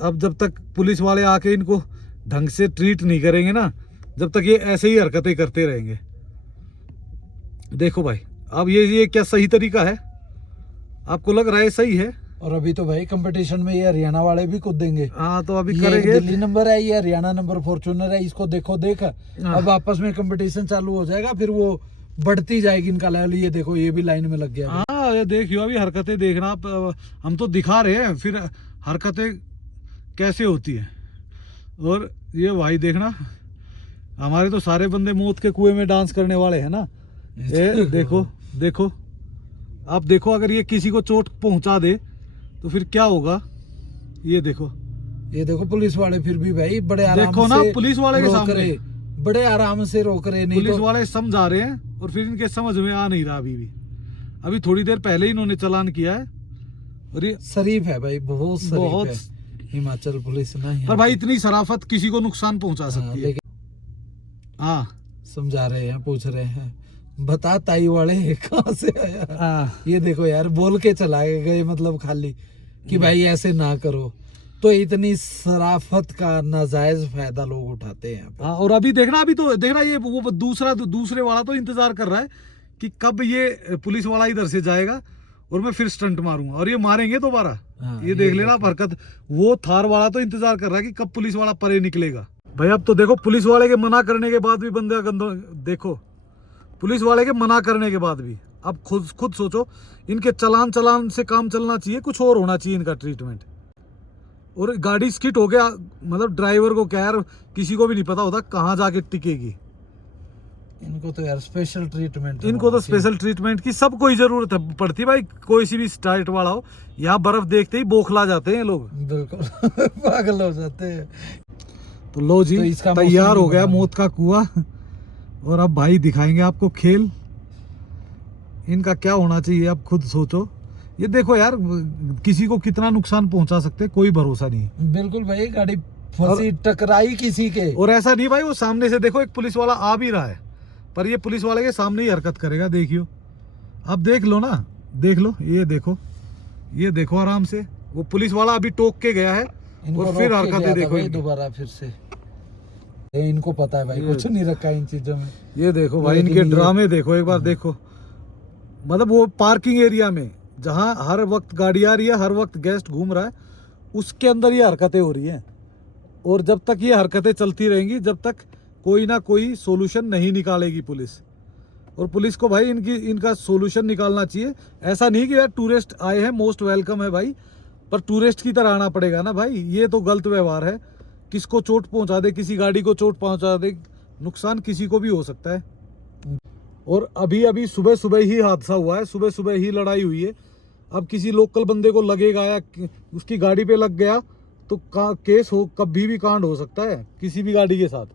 अब जब तक पुलिस वाले आके इनको ढंग से ट्रीट नहीं करेंगे ना, जब तक ये ऐसे ही हरकतें करते रहेंगे। देखो भाई, अब ये क्या सही तरीका है? आपको लग रहा है सही है? और अभी तो भाई कंपटीशन में ये हरियाणा वाले भी कूदेंगे। हाँ, तो अभी ये करेंगे। दिल्ली नंबर है, ये हरियाणा नंबर फॉर्च्यूनर है, इसको देखो देख। अब आपस में कंपटीशन चालू हो जाएगा, फिर वो बढ़ती जाएगी इनका लेवल। ये देखो, ये भी लाइन में लग गया। हाँ, ये देखियो अभी हरकतें देखना आप। हम तो दिखा रहे हैं, फिर हरकतें कैसे होती है। और ये भाई देखना, हमारे तो सारे बंदे मौत के कुएं में डांस करने वाले हैं ना। ये देखो आप देखो, अगर ये किसी को चोट पहुंचा दे तो फिर क्या होगा। ये देखो पुलिस वाले फिर भी भाई बड़े आराम देखो ना, पुलिस वाले के सामने बड़े आराम से रोक रहे। नहीं पुलिस तो वाले समझा रहे हैं, और फिर इनके समझ में आ नहीं रहा। अभी थोड़ी देर पहले इन्होंने चालान किया है। और ये शरीफ है भाई, बहुत शरीफ है हिमाचल पुलिस ना। पर भाई इतनी शराफत किसी को नुकसान पहुंचा सकती है। हाँ, समझा रहे हैं, पूछ रहे हैं, बता ताई वाले कहाँ से आया। ये देखो यार, बोल के चलाए गए, मतलब खाली कि भाई ऐसे ना करो। तो इतनी शराफत का नाजायज फायदा लोग उठाते हैं। हाँ, और अभी देखना ये वो दूसरे वाला तो इंतजार कर रहा है कि कब ये पुलिस वाला इधर से जाएगा और मैं फिर स्टंट मारूंगा, और ये मारेंगे दोबारा। ये देख लेना आप हरकत। वो थार वाला तो इंतजार कर रहा है कि कब पुलिस वाला परे निकलेगा। भाई अब तो देखो, पुलिस वाले के मना करने के बाद भी बंदा गंदा। देखो, पुलिस वाले के मना करने के बाद भी अब खुद सोचो, इनके चलान से काम चलना चाहिए, कुछ और होना चाहिए इनका ट्रीटमेंट। और गाड़ी स्किट हो गया, मतलब ड्राइवर को क्या यार, किसी को भी नहीं पता होता कहाँ जाके टिकेगी। इनको तो यार स्पेशल ट्रीटमेंट, इनको तो स्पेशल ट्रीटमेंट की सबको ही जरूरत पड़ती है भाई। कोई सी भी स्टाइट वाला हो, यहाँ बर्फ देखते ही बौखला जाते हैं लोग, बिल्कुल पागल हो जाते हैं। तो लो जी, तो इसका तैयार हो गया मौत का कुआं। और अब भाई दिखाएंगे आपको खेल, इनका क्या होना चाहिए आप खुद सोचो। ये देखो यार, किसी को कितना नुकसान पहुंचा सकते, कोई भरोसा नहीं। बिल्कुल भाई, गाड़ी फंसी, टकराई किसी के। और ऐसा नहीं भाई, वो सामने से देखो एक पुलिस वाला आ भी रहा है, पर ये पुलिस वाले के सामने ही हरकत करेगा। देखियो, अब देख लो ना, देख लो, ये देखो आराम से। वो पुलिस वाला अभी टोक के गया है, और फिर हरकतें देखो दोबारा फिर से। इनको पता है भाई, कुछ नहीं रखा इन चीजों में। ये देखो भाई, इनके ड्रामे देखो एक बार। देखो, मतलब वो पार्किंग एरिया में जहां हर वक्त गाड़ी आ रही है, हर वक्त गेस्ट घूम रहा है, उसके अंदर ये हरकतें हो रही हैं। और जब तक ये हरकतें चलती रहेंगी, जब तक कोई ना कोई सोल्यूशन नहीं निकालेगी पुलिस। और पुलिस को भाई इनका सोल्यूशन निकालना चाहिए। ऐसा नहीं कि यार टूरिस्ट आए हैं, मोस्ट वेलकम है भाई, पर टूरिस्ट की तरह आना पड़ेगा ना भाई। ये तो गलत व्यवहार है, किसको चोट पहुंचा दे, किसी गाड़ी को चोट पहुंचा दे, नुकसान किसी को भी हो सकता है। और अभी सुबह ही हादसा हुआ है, सुबह ही लड़ाई हुई है। अब किसी लोकल बंदे को लगेगा या उसकी गाड़ी पे लग गया तो केस हो, कभी भी कांड हो सकता है किसी भी गाड़ी के साथ।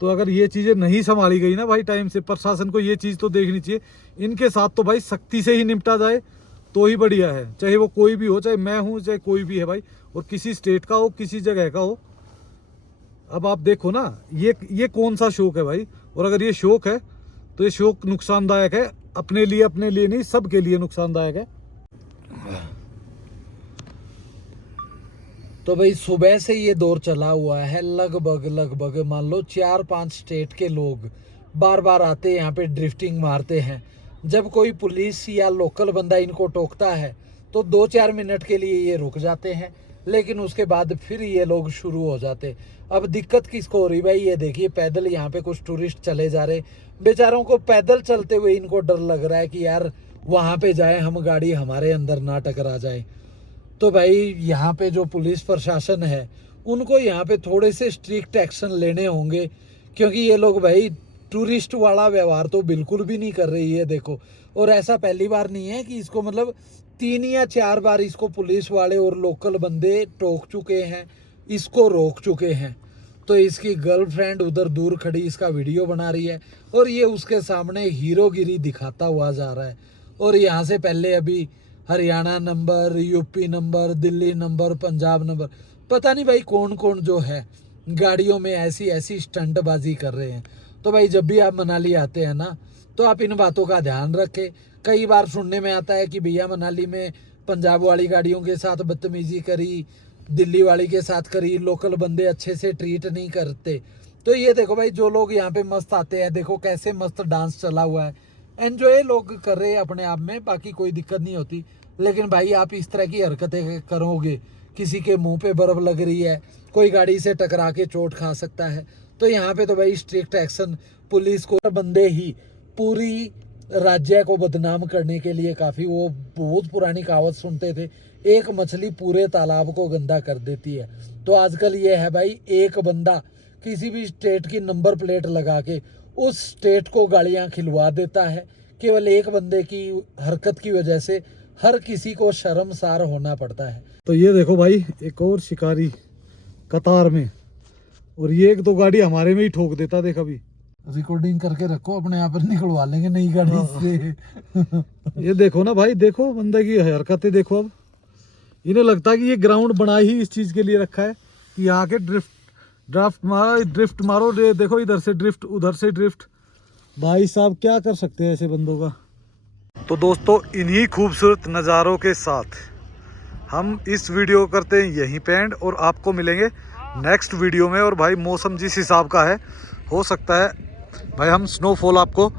तो अगर ये चीजें नहीं संभाली गई ना भाई टाइम से, प्रशासन को ये चीज तो देखनी चाहिए। इनके साथ तो भाई सख्ती से ही निपटा जाए तो ही बढ़िया है, चाहे वो कोई भी हो, चाहे मैं हूं, चाहे कोई भी है भाई, और किसी स्टेट का हो, किसी जगह का हो। अब आप देखो ना, ये कौन सा शौक है भाई। और अगर ये शौक है तो ये शौक नुकसानदायक है, अपने लिए नहीं, सबके लिए नुकसानदायक है। तो भाई सुबह से ये दौर चला हुआ है, लगभग मान लो 4-5 स्टेट के लोग बार बार आते यहाँ पे ड्रिफ्टिंग मारते हैं। जब कोई पुलिस या लोकल बंदा इनको टोकता है तो 2-4 मिनट के लिए ये रुक जाते हैं, लेकिन उसके बाद फिर ये लोग शुरू हो जाते। अब दिक्कत किसको हो रही भाई, ये देखिए पैदल यहाँ पे कुछ टूरिस्ट चले जा रहे, बेचारों को पैदल चलते हुए इनको डर लग रहा है कि यार वहाँ पे जाए हम, गाड़ी हमारे अंदर ना टकरा जाए। तो भाई यहाँ पे जो पुलिस प्रशासन है उनको यहाँ पे थोड़े से स्ट्रिक्ट एक्शन लेने होंगे, क्योंकि ये लोग भाई टूरिस्ट वाला व्यवहार तो बिल्कुल भी नहीं कर रही है देखो। और ऐसा पहली बार नहीं है कि इसको मतलब 3 या 4 बार इसको पुलिस वाले और लोकल बंदे टोक चुके हैं, इसको रोक चुके हैं। तो इसकी गर्लफ्रेंड उधर दूर खड़ी इसका वीडियो बना रही है और ये उसके सामने हीरोगिरी दिखाता हुआ जा रहा है। और यहाँ से पहले अभी Haryana number, UP number, Delhi number, Punjab number, पता नहीं भाई कौन कौन जो है गाड़ियों में ऐसी ऐसी स्टंटबाजी कर रहे हैं। तो भाई जब भी आप मनाली आते हैं ना तो आप इन बातों का ध्यान रखें। कई बार सुनने में आता है कि भैया मनाली में पंजाब वाली गाड़ियों के साथ बदतमीजी करी, दिल्ली वाली के साथ करी, लोकल बंदे अच्छे से ट्रीट नहीं करते। तो ये देखो भाई जो लोग यहाँ पे मस्त आते हैं, देखो कैसे मस्त डांस चला हुआ है, एंजॉय लोग कर रहे हैं अपने आप में, बाकी कोई दिक्कत नहीं होती। लेकिन भाई आप इस तरह की हरकतें करोगे, किसी के मुंह पे बर्फ लग रही है, कोई गाड़ी से टकरा के चोट खा सकता है। तो यहाँ पे तो भाई स्ट्रिक्ट एक्शन पुलिस को, बंदे ही पूरी राज्य को बदनाम करने के लिए काफ़ी, वो बहुत पुरानी कहावत सुनते थे, एक मछली पूरे तालाब को गंदा कर देती है। तो आजकल ये है भाई, एक बंदा किसी भी स्टेट की नंबर प्लेट लगा के उस स्टेट को गाड़ियां खिलवा देता है। केवल एक बंदे की हरकत की वजह से हर किसी को शर्मसार होना पड़ता है। तो ये देखो भाई एक और शिकारी कतार में, और ये एक दो गाड़ी हमारे में ही ठोक देता। देख अभी रिकॉर्डिंग करके रखो, अपने यहाँ पर निकलवा लेंगे नई गाड़ी से। ये देखो ना भाई, देखो बंदे की हरकतें देखो। अब इन्हें लगता है कि ये ग्राउंड बना ही इस चीज के लिए रखा है कि यहाँ के ड्रिफ्ट मारो। देखो इधर से ड्रिफ्ट, उधर से ड्रिफ्ट। भाई साहब क्या कर सकते हैं ऐसे बंदों का। तो दोस्तों इन्हीं खूबसूरत नज़ारों के साथ हम इस वीडियो करते हैं यहीं पे एंड, और आपको मिलेंगे नेक्स्ट वीडियो में। और भाई मौसम जिस हिसाब का है, हो सकता है भाई हम स्नोफॉल आपको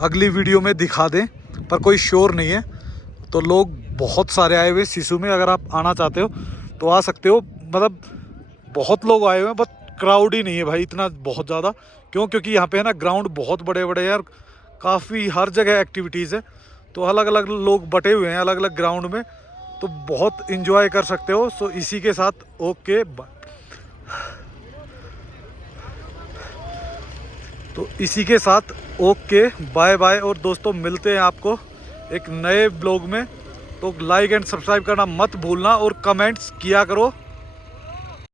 अगली वीडियो में दिखा दें, पर कोई श्योर नहीं है। तो लोग बहुत सारे आए हुए सिसु में, अगर आप आना चाहते हो तो आ सकते हो। मतलब बहुत लोग आए हुए हैं, बट क्राउड ही नहीं है भाई इतना बहुत ज़्यादा। क्यों? क्योंकि यहाँ पे है ना ग्राउंड बहुत बड़े बड़े हैं और काफ़ी हर जगह एक्टिविटीज़ है, तो अलग अलग लोग बटे हुए हैं अलग अलग ग्राउंड में, तो बहुत इन्जॉय कर सकते हो। सो इसी के साथ ओके बाय। तो इसी के साथ ओके बाय बाय, और दोस्तों मिलते हैं आपको एक नए ब्लॉग में। तो लाइक एंड सब्सक्राइब करना मत भूलना और कमेंट्स किया करो।